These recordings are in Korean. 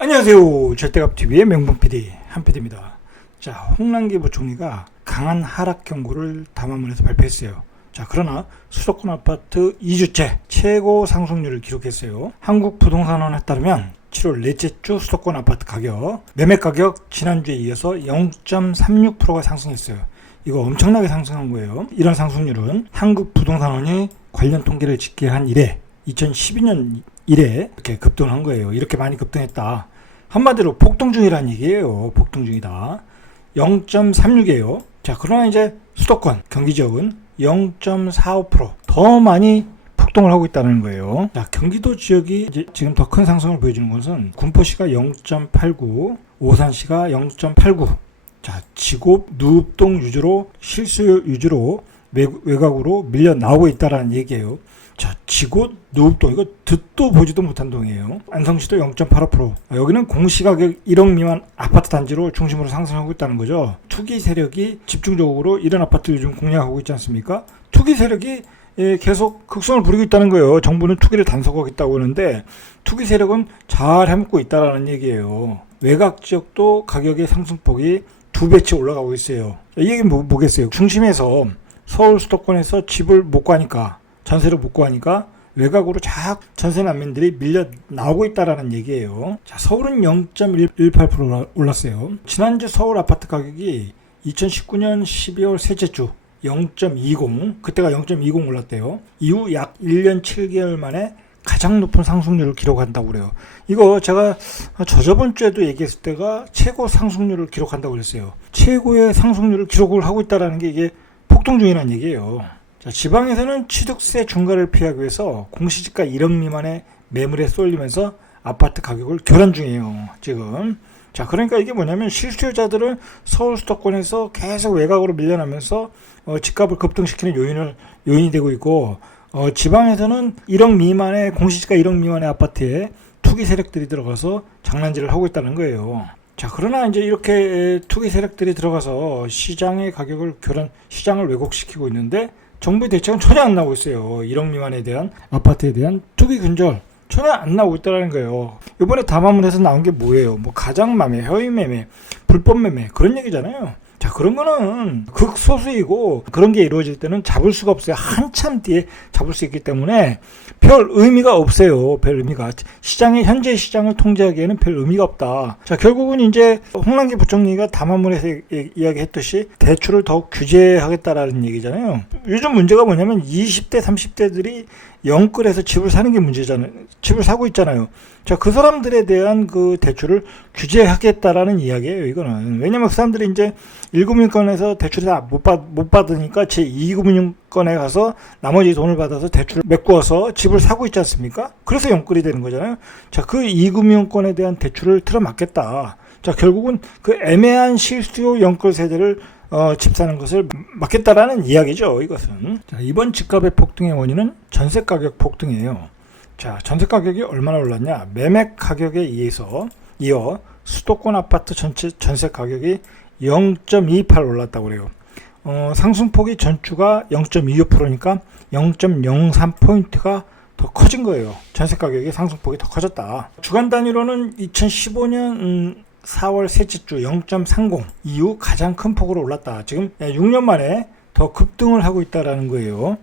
안녕하세요. 절대값TV의 명봉PD 한PD입니다. 자, 홍남기 부총리가 강한 하락 경고를 담화문에서 발표했어요. 자, 그러나 수도권 아파트 2주째 최고 상승률을 기록했어요. 한국부동산원에 따르면 7월 넷째 주 수도권 아파트 가격, 매매 가격 지난주에 이어서 0.36%가 상승했어요. 이거 엄청나게 상승한 거예요. 이런 상승률은 한국부동산원이 관련 통계를 집계한 이래 2012년 이래 이렇게 급등한 거예요. 이렇게 많이 급등했다. 한마디로 폭등 중이라는 얘기예요. 폭등 중이다. 0.36이에요. 자, 그러나 이제 수도권, 경기 지역은 0.45%더 많이 폭등을 하고 있다는 거예요. 자, 경기도 지역이 이제 지금 더 큰 상승을 보여주는 것은 군포시가 0.89, 오산시가 0.89. 자, 지곡, 누읍동 위주로 실수요 위주로 외곽으로 밀려 나오고 있다라는 얘기예요. 자, 지곳, 누읍동, 이거 듣도 보지도 못한 동이에요. 안성시도 0.85%. 여기는 공시가격 1억 미만 아파트 단지로 중심으로 상승하고 있다는 거죠. 투기 세력이 집중적으로 이런 아파트 요즘 공략하고 있지 않습니까? 투기 세력이 계속 극성을 부리고 있다는 거예요. 정부는 투기를 단속하겠다고 하는데 투기 세력은 잘 해먹고 있다는 얘기예요. 외곽 지역도 가격의 상승폭이 2배치 올라가고 있어요. 이 얘기는 뭐겠어요? 중심에서 서울 수도권에서 집을 못 구하니까, 전세를 못 구하니까 외곽으로 쫙 전세 난민들이 밀려 나오고 있다라는 얘기예요. 자, 서울은 0.18% 올랐어요. 지난주 서울 아파트 가격이 2019년 12월 셋째 주 0.20, 그때가 0.20 올랐대요. 이후 약 1년 7개월 만에 가장 높은 상승률을 기록한다고 그래요. 이거 제가 저저번 주에도 얘기했을 때가 최고 상승률을 기록한다고 그랬어요. 최고의 상승률을 기록을 하고 있다는 게 이게 폭등 중이라는 얘기예요. 자, 지방에서는 취득세 중과를 피하기 위해서 공시지가 1억 미만의 매물에 쏠리면서 아파트 가격을 교란 중이에요, 지금. 자, 그러니까 이게 뭐냐면 실수요자들은 서울 수도권에서 계속 외곽으로 밀려나면서 집값을 급등시키는 요인이 되고 있고, 지방에서는 1억 미만의 공시지가 1억 미만의 아파트에 투기 세력들이 들어가서 장난질을 하고 있다는 거예요. 자, 그러나 이제 이렇게 투기 세력들이 들어가서 시장의 가격을 시장을 왜곡시키고 있는데 정부의 대책은 전혀 안 나오고 있어요. 1억 미만에 대한 아파트에 대한 투기 근절 전혀 안 나오고 있다는 거예요. 이번에 담화문에서 나온 게 뭐예요? 뭐 가장매매, 허위매매, 불법매매 그런 얘기잖아요. 자, 그런 거는 극소수이고 그런 게 이루어질 때는 잡을 수가 없어요. 한참 뒤에 잡을 수 있기 때문에 별 의미가 없어요. 별 의미가. 현재 시장을 통제하기에는 별 의미가 없다. 자, 결국은 이제 홍남기 부총리가 담화문에서 이야기했듯이 대출을 더욱 규제하겠다라는 얘기잖아요. 요즘 문제가 뭐냐면 20대, 30대들이 영끌에서 집을 사는 게 문제잖아요. 집을 사고 있잖아요. 자, 그 사람들에 대한 그 대출을 규제하겠다라는 이야기예요, 이거는. 왜냐면 그 사람들이 이제 1금융권에서 대출을 다 못 받으니까 제2금융권에 가서 나머지 돈을 받아서 대출을 메꾸어서 집을 사고 있지 않습니까? 그래서 영끌이 되는 거잖아요. 자, 그 2금융권에 대한 대출을 틀어막겠다. 자, 결국은 그 애매한 실수요 영끌 세대를 집 사는 것을 막겠다라는 이야기죠, 이것은. 자, 이번 집값의 폭등의 원인은 전세 가격 폭등이에요. 자, 전세 가격이 얼마나 올랐냐? 매매 가격에 이어 수도권 아파트 전체 전세 가격이 0.28 올랐다고 그래요. 상승폭이 전주가 0.25%니까 0.03포인트가 더 커진 거예요. 전세 가격의 상승폭이 더 커졌다. 주간 단위로는 2015년 4월 셋째 주 0.30 이후 가장 큰 폭으로 올랐다. 지금 6년 만에 더 급등을 하고 있다라는 거예요.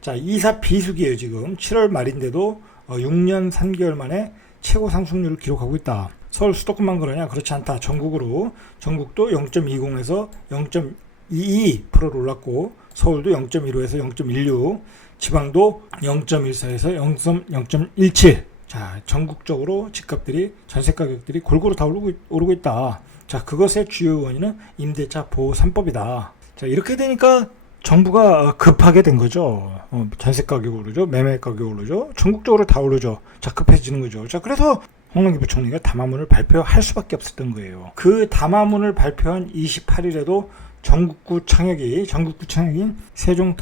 자, 이사 비수기예요. 지금 7월 말인데도 6년 3개월 만에 최고 상승률을 기록하고 있다. 서울 수도권만 그러냐? 그렇지 않다. 전국도 0.20에서 0.22%로 올랐고 서울도 0.15에서 0.16, 지방도 0.14에서 0.17. 자, 전국적으로 집값들이, 전세 가격들이 골고루 다 오르고 있다. 자, 그것의 주요 원인은 임대차 보호 3법이다. 자, 이렇게 되니까 정부가 급하게 된 거죠. 전세 가격 오르죠. 매매 가격 오르죠. 전국적으로 다 오르죠. 자, 급해지는 거죠. 자, 그래서 홍남기 부총리가 담화문을 발표할 수밖에 없었던 거예요. 그 담화문을 발표한 28일에도 전국구 창역인 세종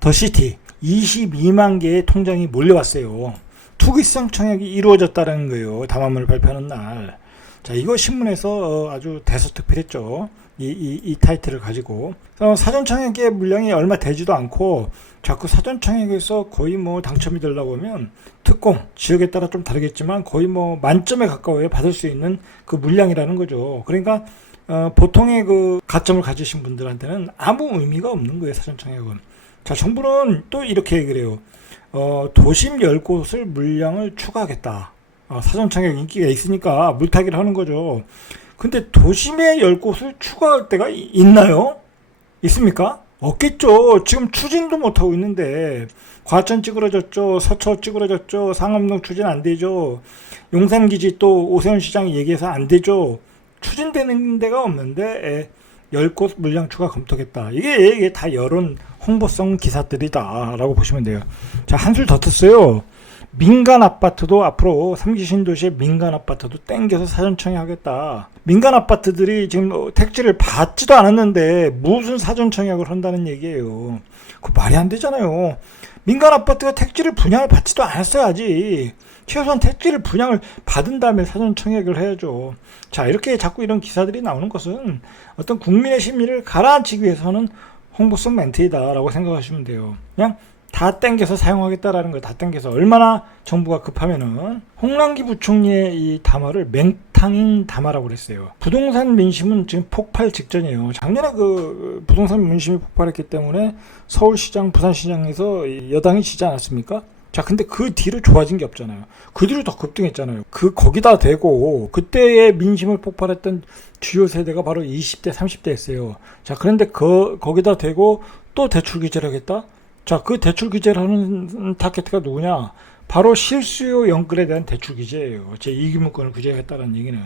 더시티 22만 개의 통장이 몰려왔어요. 투기성 청약이 이루어졌다는 거예요. 담화문을 발표하는 날. 자, 이거 신문에서 아주 대서특필했죠. 이 타이틀을 가지고 사전청약의 물량이 얼마 되지도 않고 자꾸 사전청약에서 거의 뭐 당첨이 되려고 하면 특공, 지역에 따라 좀 다르겠지만 거의 뭐 만점에 가까워야 받을 수 있는 그 물량이라는 거죠. 그러니까 보통의 그 가점을 가지신 분들한테는 아무 의미가 없는 거예요, 사전청약은. 자, 정부는 또 이렇게 얘기를 해요. 도심 10곳을 물량을 추가하겠다. 사전청약 인기가 있으니까 물타기를 하는 거죠. 근데 도심에 10곳을 추가할 때가 있나요? 있습니까? 없겠죠. 지금 추진도 못하고 있는데 과천 찌그러졌죠. 서초 찌그러졌죠. 상암동 추진 안 되죠. 용산기지 또 오세훈 시장이 얘기해서 안 되죠. 추진되는 데가 없는데 10곳 물량 추가 검토겠다. 이게 다 여론 홍보성 기사들이다 라고 보시면 돼요. 자, 한술 더 떴어요. 민간 아파트도 앞으로 3기 신도시의 민간 아파트도 땡겨서 사전청약하겠다. 민간 아파트들이 지금 택지를 받지도 않았는데 무슨 사전청약을 한다는 얘기예요. 그 말이 안 되잖아요. 민간 아파트가 택지를 분양을 받지도 않았어야지. 최소한 택지를 분양을 받은 다음에 사전청약을 해야죠. 자, 이렇게 자꾸 이런 기사들이 나오는 것은 어떤 국민의 심리를 가라앉히기 위해서는 홍보성 멘트이다라고 생각하시면 돼요. 그냥 다 땡겨서 사용하겠다라는 거, 다 땡겨서. 얼마나 정부가 급하면은 홍남기 부총리의 이 담화를 맹탕인 담화라고 그랬어요. 부동산 민심은 지금 폭발 직전이에요. 작년에 그 부동산 민심이 폭발했기 때문에 서울시장, 부산시장에서 여당이 지지 않았습니까? 자, 근데 그 뒤로 좋아진 게 없잖아요. 그 뒤로 더 급등했잖아요. 거기다 대고 그때의 민심을 폭발했던 주요 세대가 바로 20대, 30대였어요. 자, 그런데 거기다 대고 또 대출 규제를 하겠다? 자, 그 대출 규제를 하는 타겟가 누구냐? 바로 실수요 연끌에 대한 대출 규제예요. 제2기문권을 규제했다는 얘기는.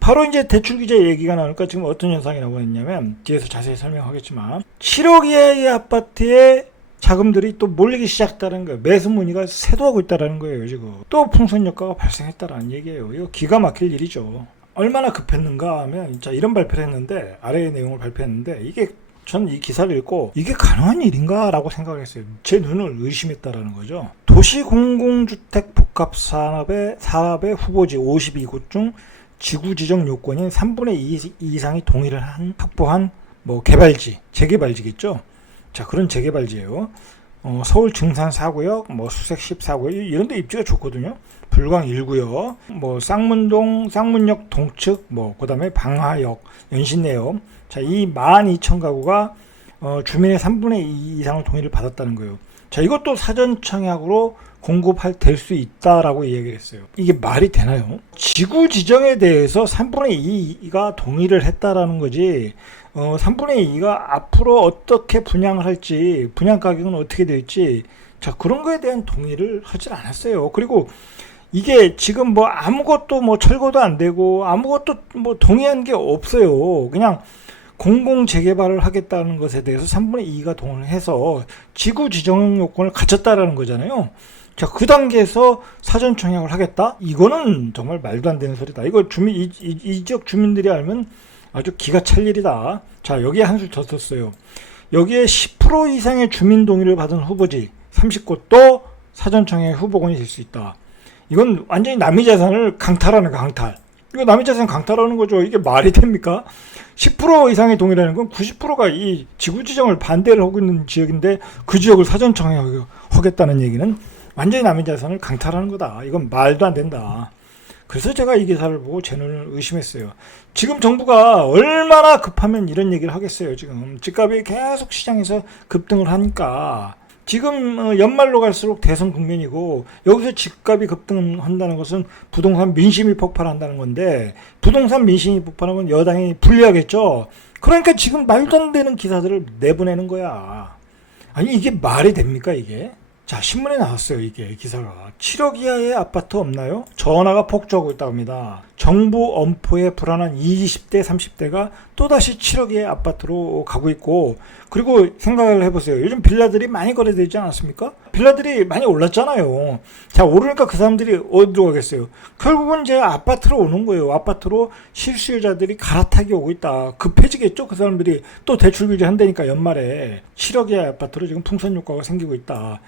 바로 이제 대출 규제 얘기가 나오니까 지금 어떤 현상이 나오고 있냐면, 뒤에서 자세히 설명하겠지만, 7억 이하의 아파트에 자금들이 또 몰리기 시작했다는 거예요. 매수 문의가 쇄도하고 있다는 거예요, 지금. 또 풍선 효과가 발생했다는 얘기예요. 이거 기가 막힐 일이죠. 얼마나 급했는가 하면, 자, 이런 발표를 했는데, 아래의 내용을 발표했는데, 저는 이 기사를 읽고 이게 가능한 일인가 라고 생각을 했어요. 제 눈을 의심했다라는 거죠. 도시공공주택 복합산업의 후보지 52곳 중 지구지정 요건인 3분의 2 이상이 동의를 확보한 뭐 개발지, 재개발지겠죠. 자, 그런 재개발지예요. 서울 증산 4구역, 뭐 수색 14구역 이런 데 입지가 좋거든요. 불광 1구역, 뭐 쌍문동, 쌍문역 동측, 그다음에 방화역, 연신내역. 자, 이 12,000가구가 주민의 3분의 2 이상의 동의를 받았다는 거예요. 자, 이것도 사전청약으로 될 수 있다라고 이야기를 했어요. 이게 말이 되나요? 지구 지정에 대해서 3분의 2가 동의를 했다라는 거지. 3분의 2가 앞으로 어떻게 분양을 할지, 분양 가격은 어떻게 될지, 자, 그런 거에 대한 동의를 하질 않았어요. 그리고 이게 지금 아무것도 철거도 안 되고 아무것도 동의한 게 없어요. 그냥 공공 재개발을 하겠다는 것에 대해서 3분의 2가 동의를 해서 지구 지정 요건을 갖췄다라는 거잖아요. 자, 그 단계에서 사전 청약을 하겠다? 이거는 정말 말도 안 되는 소리다. 이거 이 지역 주민들이 알면 아주 기가 찰 일이다. 자, 여기에 한술 더 썼어요. 여기에 10% 이상의 주민 동의를 받은 후보지 30곳도 사전 청약 후보군이 될 수 있다. 이건 완전히 남의 재산을 강탈하는 거, 강탈. 이거 남의 재산 강탈하는 거죠. 이게 말이 됩니까? 10% 이상의 동의라는 건 90%가 이 지구 지정을 반대를 하고 있는 지역인데 그 지역을 사전 청약하겠다는 얘기는 완전히 남의 재산을 강탈하는 거다. 이건 말도 안 된다. 그래서 제가 이 기사를 보고 제 눈을 의심했어요. 지금 정부가 얼마나 급하면 이런 얘기를 하겠어요. 지금 집값이 계속 시장에서 급등을 하니까 지금 연말로 갈수록 대선 국면이고 여기서 집값이 급등한다는 것은 부동산 민심이 폭발한다는 건데 부동산 민심이 폭발하면 여당이 불리하겠죠. 그러니까 지금 말도 안 되는 기사들을 내보내는 거야. 아니 이게 말이 됩니까 이게? 자, 신문에 나왔어요. 이게 기사가 7억 이하의 아파트 없나요? 전화가 폭주하고 있다고 합니다. 정부 엄포에 불안한 20대 30대가 또다시 7억 이하의 아파트로 가고 있고, 그리고 생각을 해보세요. 요즘 빌라들이 많이 거래되지 않았습니까? 빌라들이 많이 올랐잖아요. 자, 오르니까 그 사람들이 어디로 가겠어요? 결국은 이제 아파트로 오는 거예요. 아파트로 실수요자들이 갈아타기 오고 있다. 급해지겠죠? 그 사람들이 또 대출 규제 한다니까 연말에 7억 이하의 아파트로 지금 풍선 효과가 생기고 있다.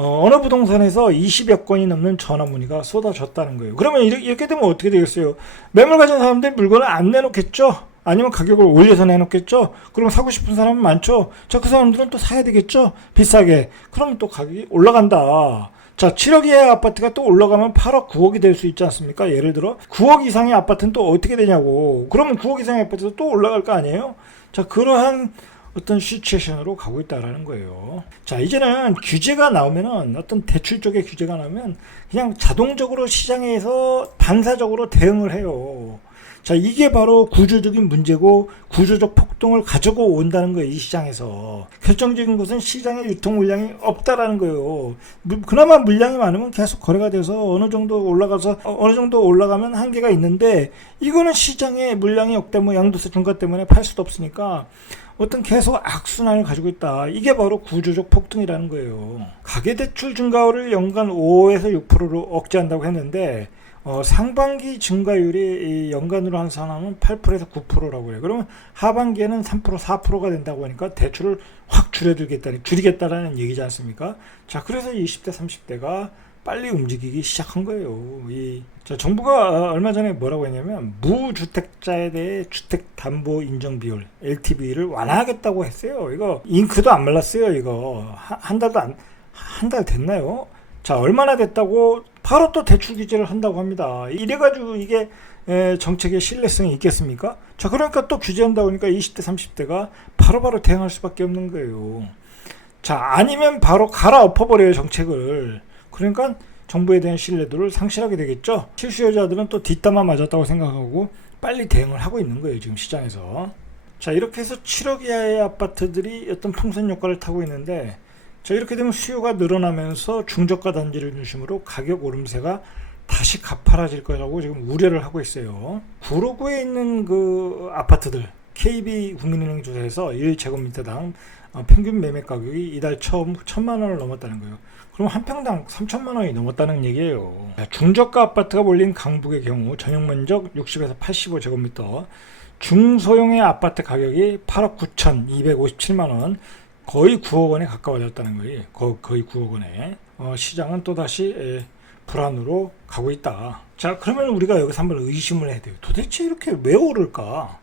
어느 부동산에서 20여 건이 넘는 전화 문의가 쏟아졌다는 거예요. 그러면 이렇게 되면 어떻게 되겠어요? 매물 가진 사람들이 물건을 안 내놓겠죠? 아니면 가격을 올려서 내놓겠죠? 그럼 사고 싶은 사람은 많죠? 자, 그 사람들은 또 사야 되겠죠? 비싸게. 그러면 또 가격이 올라간다. 자, 7억 이하의 아파트가 또 올라가면 8억, 9억이 될 수 있지 않습니까? 예를 들어 9억 이상의 아파트는 또 어떻게 되냐고. 그러면 9억 이상의 아파트도 또 올라갈 거 아니에요? 자, 그러한 어떤 시츄에이션으로 가고 있다라는 거예요. 자, 이제는 규제가 나오면은, 어떤 대출 쪽의 규제가 나오면 그냥 자동적으로 시장에서 반사적으로 대응을 해요. 자, 이게 바로 구조적인 문제고 구조적 폭동을 가지고 온다는 거예요. 이 시장에서 결정적인 것은 시장에 유통 물량이 없다라는 거예요. 그나마 물량이 많으면 계속 거래가 돼서 어느 정도 올라가서 어느 정도 올라가면 한계가 있는데, 이거는 시장에 물량이 없대, 뭐 양도세 중과 때문에 팔 수도 없으니까 어떤 계속 악순환을 가지고 있다. 이게 바로 구조적 폭등이라는 거예요. 가계대출 증가율을 연간 5에서 6%로 억제한다고 했는데, 상반기 증가율이 연간으로 환산하면 8%에서 9%라고 해요. 그러면 하반기에는 3%, 4%가 된다고 하니까 대출을 확 줄이겠다라는 얘기지 않습니까? 자, 그래서 20대, 30대가 빨리 움직이기 시작한 거예요. 정부가 얼마 전에 뭐라고 했냐면, 무주택자에 대해 주택담보인정비율 LTV를 완화하겠다고 했어요. 이거 잉크도 안 말랐어요. 이거 한 달 됐나요? 자, 얼마나 됐다고 바로 또 대출 규제를 한다고 합니다. 이래가지고 이게 정책의 신뢰성이 있겠습니까? 자, 그러니까 또 규제한다고 하니까 20대, 30대가 바로바로 대응할 수밖에 없는 거예요. 자, 아니면 바로 갈아엎어버려요, 정책을. 그러니까 정부에 대한 신뢰도를 상실하게 되겠죠. 실수요자들은 또 뒷담화 맞았다고 생각하고 빨리 대응을 하고 있는 거예요, 지금 시장에서. 자, 이렇게 해서 7억 이하의 아파트들이 어떤 풍선 효과를 타고 있는데, 자, 이렇게 되면 수요가 늘어나면서 중저가 단지를 중심으로 가격 오름세가 다시 가파라질 거라고 지금 우려를 하고 있어요. 구로구에 있는 그 아파트들, KB 국민은행 조사에서 1제곱미터당 평균 매매 가격이 이달 처음 1,000만 원을 넘었다는 거예요. 그럼 한 평당 3천만 원이 넘었다는 얘기예요. 중저가 아파트가 몰린 강북의 경우 전용 면적 60에서 85제곱미터, 중소형의 아파트 가격이 8억 9,257만 원, 거의 9억 원에 가까워졌다는 거예요. 거의 9억 원에. 시장은 또다시 불안으로 가고 있다. 자, 그러면 우리가 여기서 한번 의심을 해야 돼요. 도대체 이렇게 왜 오를까?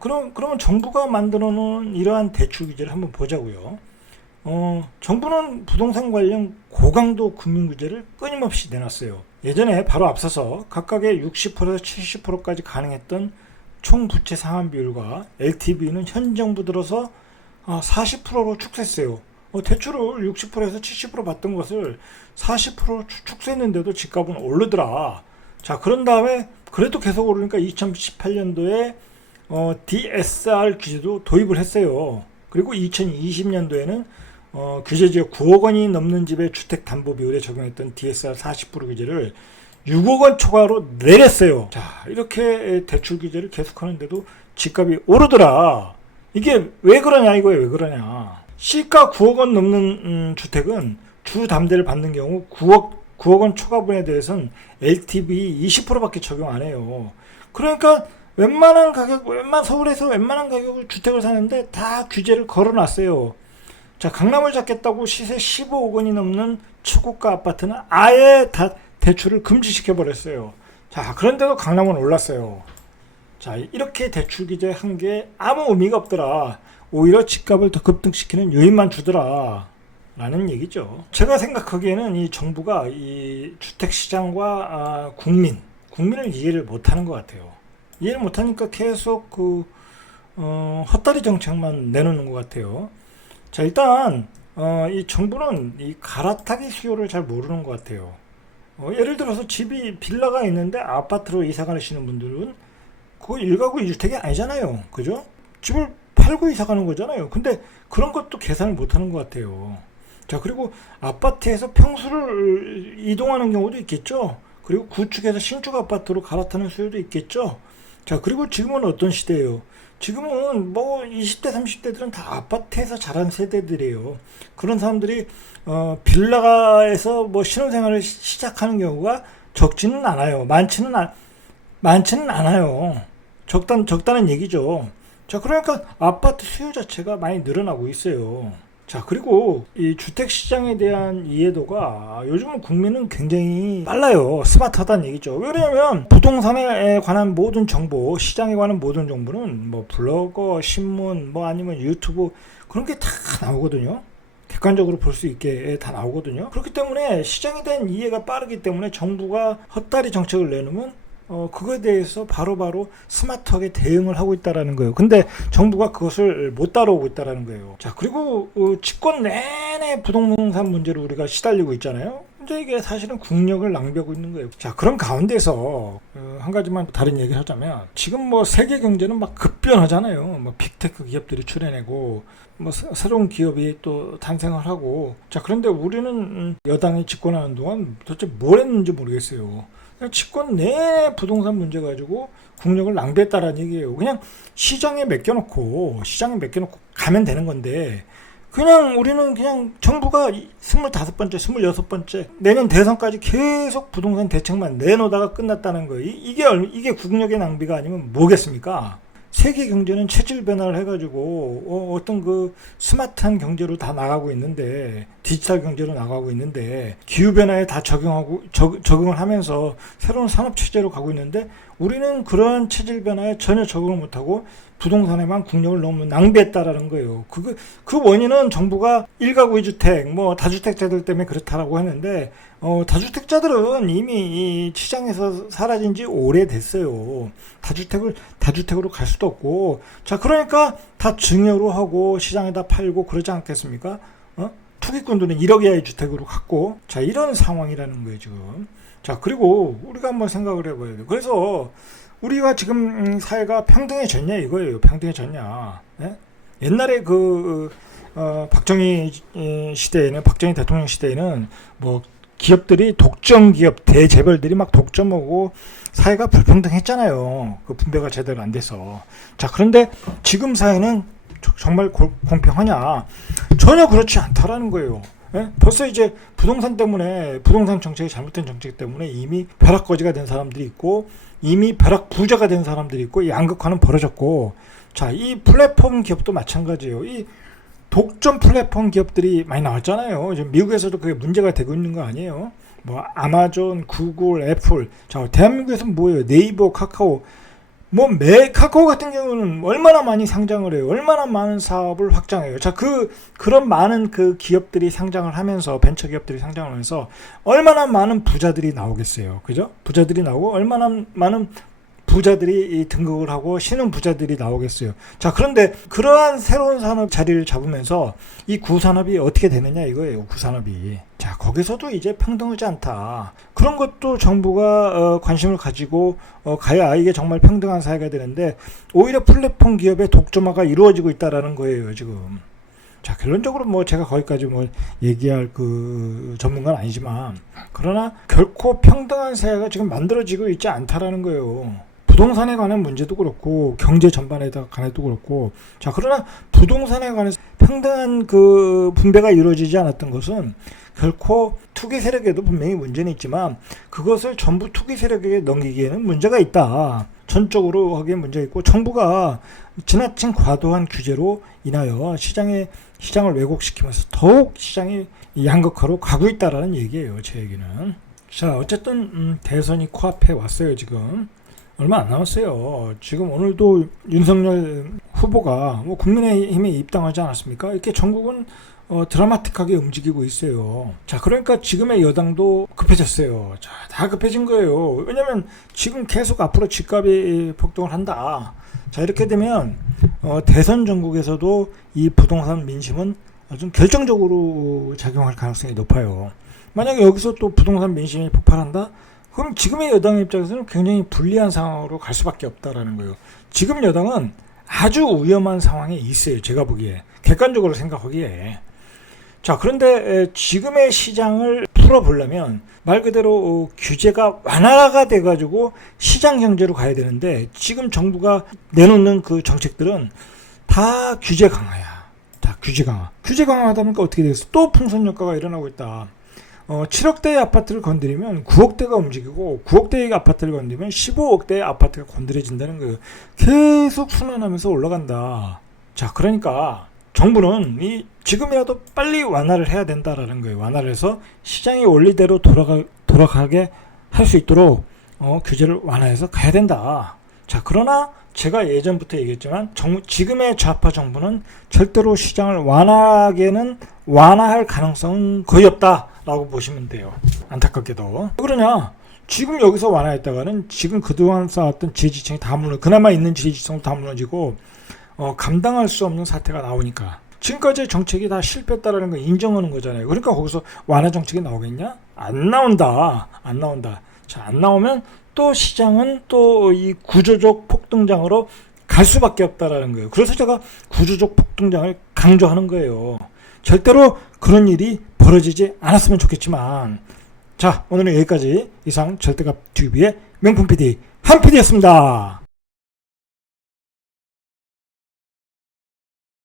그러면 정부가 만들어 놓은 이러한 대출 규제를 한번 보자고요. 정부는 부동산 관련 고강도 금융 규제를 끊임없이 내놨어요. 예전에 바로 앞서서 각각의 60%에서 70%까지 가능했던 총 부채 상환 비율과 LTV는 현 정부 들어서 40%로 축소했어요. 대출을 60%에서 70% 받던 것을 40% 축소했는데도 집값은 오르더라. 자, 그런 다음에 그래도 계속 오르니까 2018년도에 DSR 규제도 도입을 했어요. 그리고 2020년도에는 규제지역 9억 원이 넘는 집의 주택담보비율에 적용했던 DSR 40% 규제를 6억 원 초과로 내렸어요. 자, 이렇게 대출 규제를 계속하는데도 집값이 오르더라. 이게 왜 그러냐 이거예요. 왜 그러냐. 시가 9억 원 넘는 주택은 주담대를 받는 경우 9억 원 초과분에 대해서는 LTV 20%밖에 적용 안 해요. 그러니까 서울에서 웬만한 가격을 주택을 사는데 다 규제를 걸어놨어요. 자, 강남을 잡겠다고 시세 15억 원이 넘는 초고가 아파트는 아예 다 대출을 금지시켜 버렸어요. 자, 그런데도 강남은 올랐어요. 자, 이렇게 대출 규제한 게 아무 의미가 없더라. 오히려 집값을 더 급등시키는 요인만 주더라. 라는 얘기죠. 제가 생각하기에는 이 정부가 이 주택시장과 국민을 이해를 못하는 것 같아요. 이해를 못하니까 계속 헛다리 정책만 내놓는 것 같아요. 자, 일단 이 정부는 이 갈아타기 수요를 잘 모르는 것 같아요. 예를 들어서 빌라가 있는데 아파트로 이사 가시는 분들은 그거 1가구 1주택이 아니잖아요. 그죠? 집을 팔고 이사 가는 거잖아요. 근데 그런 것도 계산을 못하는 것 같아요. 자, 그리고 아파트에서 평수를 이동하는 경우도 있겠죠. 그리고 구축해서 신축 아파트로 갈아타는 수요도 있겠죠. 자, 그리고 지금은 어떤 시대예요? 지금은 뭐 20대 30대들은 다 아파트에서 자란 세대들이에요. 그런 사람들이 빌라에서 뭐 신혼생활을 시작하는 경우가 적지는 않아요. 많지는 않아요. 적다는 얘기죠. 자, 그러니까 아파트 수요 자체가 많이 늘어나고 있어요. 자, 그리고 이 주택시장에 대한 이해도가 요즘은 국민은 굉장히 빨라요. 스마트하다는 얘기죠. 왜냐하면 부동산에 관한 모든 정보, 시장에 관한 모든 정보는 뭐 블로거, 신문, 뭐 아니면 유튜브 그런 게 다 나오거든요. 객관적으로 볼 수 있게 다 나오거든요. 그렇기 때문에 시장에 대한 이해가 빠르기 때문에 정부가 헛다리 정책을 내놓으면 그거에 대해서 바로바로 스마트하게 대응을 하고 있다라는 거예요. 근데 정부가 그것을 못 따라오고 있다라는 거예요. 자, 그리고 집권 내내 부동산 문제로 우리가 시달리고 있잖아요. 근데 이게 사실은 국력을 낭비하고 있는 거예요. 자, 그런 가운데서 한 가지만 다른 얘기를 하자면 지금 뭐 세계 경제는 막 급변하잖아요. 뭐 빅테크 기업들이 출현하고 뭐 새로운 기업이 또 탄생을 하고. 자, 그런데 우리는 여당이 집권하는 동안 도대체 뭘 했는지 모르겠어요. 집권 내 부동산 문제 가지고 국력을 낭비했다라는 얘기예요. 그냥 시장에 맡겨놓고 가면 되는 건데, 그냥 우리는 그냥 정부가 25번째, 26번째 내년 대선까지 계속 부동산 대책만 내놓다가 끝났다는 거예요. 이게 국력의 낭비가 아니면 뭐겠습니까? 세계 경제는 체질 변화를 해가지고 어떤 그 스마트한 경제로 다 나가고 있는데, 디지털 경제로 나가고 있는데, 기후 변화에 다 적응을 하면서 새로운 산업 체제로 가고 있는데, 우리는 그러한 체질 변화에 전혀 적응을 못하고 부동산에만 국력을 너무 낭비했다라는 거예요. 그 원인은 정부가 일가구 2주택, 뭐 다주택자들 때문에 그렇다라고 했는데, 다주택자들은 이미 이 시장에서 사라진 지 오래됐어요. 다주택으로 갈 수도 없고. 자, 그러니까 다 증여로 하고 시장에다 팔고 그러지 않겠습니까? 투기꾼들은 1억 이하의 주택으로 갖고. 자, 이런 상황이라는 거예요, 지금. 자, 그리고 우리가 한번 생각을 해봐야 돼요. 그래서 우리가 지금 사회가 평등해졌냐 이거예요. 평등해졌냐. 예? 옛날에 박정희 대통령 시대에는 뭐 기업들이 독점 기업 대재벌들이 막 독점하고 사회가 불평등했잖아요. 그 분배가 제대로 안 돼서. 자, 그런데 지금 사회는 정말 공평하냐? 전혀 그렇지 않다라는 거예요. 예? 벌써 이제 부동산 정책이 잘못된 정책 때문에 이미 벼락거지가 된 사람들이 있고, 이미 벼락 부자가 된 사람들이 있고, 양극화는 벌어졌고. 자, 이 플랫폼 기업도 마찬가지예요. 이 독점 플랫폼 기업들이 많이 나왔잖아요. 지금 미국에서도 그게 문제가 되고 있는 거 아니에요? 뭐 아마존, 구글, 애플. 자, 대한민국에서는 뭐예요? 네이버, 카카오. 카카오 같은 경우는 얼마나 많이 상장을 해요. 얼마나 많은 사업을 확장해요. 자, 그런 많은 그 기업들이 상장을 하면서, 벤처 기업들이 상장을 하면서 얼마나 많은 부자들이 나오겠어요. 그죠? 부자들이 나오고 얼마나 많은 부자들이 등극을 하고 신흥 부자들이 나오겠어요. 자, 그런데 그러한 새로운 산업 자리를 잡으면서 이 구산업이 어떻게 되느냐 이거예요. 구산업이. 자, 거기서도 이제 평등하지 않다. 그런 것도 정부가 관심을 가지고 가야 이게 정말 평등한 사회가 되는데, 오히려 플랫폼 기업의 독점화가 이루어지고 있다라는 거예요, 지금. 자, 결론적으로 뭐 제가 거기까지 뭐 얘기할 그 전문가는 아니지만, 그러나 결코 평등한 사회가 지금 만들어지고 있지 않다라는 거예요. 부동산에 관한 문제도 그렇고 경제 전반에 관해도 그렇고. 자, 그러나 부동산에 관해서 평등한 그 분배가 이루어지지 않았던 것은 결코 투기 세력에도 분명히 문제는 있지만, 그것을 전부 투기 세력에게 넘기기에는 문제가 있다. 전적으로 하기에 문제가 있고, 정부가 지나친 과도한 규제로 인하여 시장을 왜곡시키면서 더욱 시장이 양극화로 가고 있다라는 얘기예요, 제 얘기는. 자, 어쨌든 대선이 코앞에 왔어요. 지금 얼마 안 남았어요. 지금 오늘도 윤석열 후보가 뭐 국민의힘에 입당하지 않았습니까? 이렇게 전국은 드라마틱하게 움직이고 있어요. 자, 그러니까 지금의 여당도 급해졌어요. 자, 다 급해진 거예요. 왜냐면 지금 계속 앞으로 집값이 폭등을 한다. 자, 이렇게 되면 대선 전국에서도 이 부동산 민심은 아주 결정적으로 작용할 가능성이 높아요. 만약에 여기서 또 부동산 민심이 폭발한다? 그럼 지금의 여당 입장에서는 굉장히 불리한 상황으로 갈 수밖에 없다라는 거예요. 지금 여당은 아주 위험한 상황에 있어요. 제가 보기에. 객관적으로 생각하기에. 자, 그런데 지금의 시장을 풀어보려면 말 그대로 규제가 완화가 돼가지고 시장 경제로 가야 되는데, 지금 정부가 내놓는 그 정책들은 다 규제 강화야. 다 규제 강화. 규제 강화하다 보니까 어떻게 되겠어? 또 풍선 효과가 일어나고 있다. 7억대의 아파트를 건드리면 9억대가 움직이고, 9억대의 아파트를 건드리면 15억대의 아파트가 건드려진다는 거예요. 계속 순환하면서 올라간다. 자, 그러니까 정부는 지금이라도 빨리 완화를 해야 된다라는 거예요. 완화를 해서 시장이 원리대로 돌아가게 할 수 있도록 규제를 완화해서 가야 된다. 자, 그러나 제가 예전부터 얘기했지만 지금의 좌파 정부는 절대로 시장을 완화할 가능성은 거의 없다라고 보시면 돼요. 안타깝게도. 왜 그러냐? 지금 여기서 완화했다가는 지금 그동안 쌓았던 지지층이 다 그나마 있는 지지층도 다 무너지고 감당할 수 없는 사태가 나오니까. 지금까지 정책이 다 실패했다라는 걸 인정하는 거잖아요. 그러니까 거기서 완화 정책이 나오겠냐? 안 나온다. 자, 안 나오면 또 시장은 또 이 구조적 폭등장으로 갈 수밖에 없다라는 거예요. 그래서 제가 구조적 폭등장을 강조하는 거예요. 절대로 그런 일이 벌어지지 않았으면 좋겠지만, 자, 오늘은 여기까지. 이상 절대값 TV의 명품 PD 한 PD였습니다.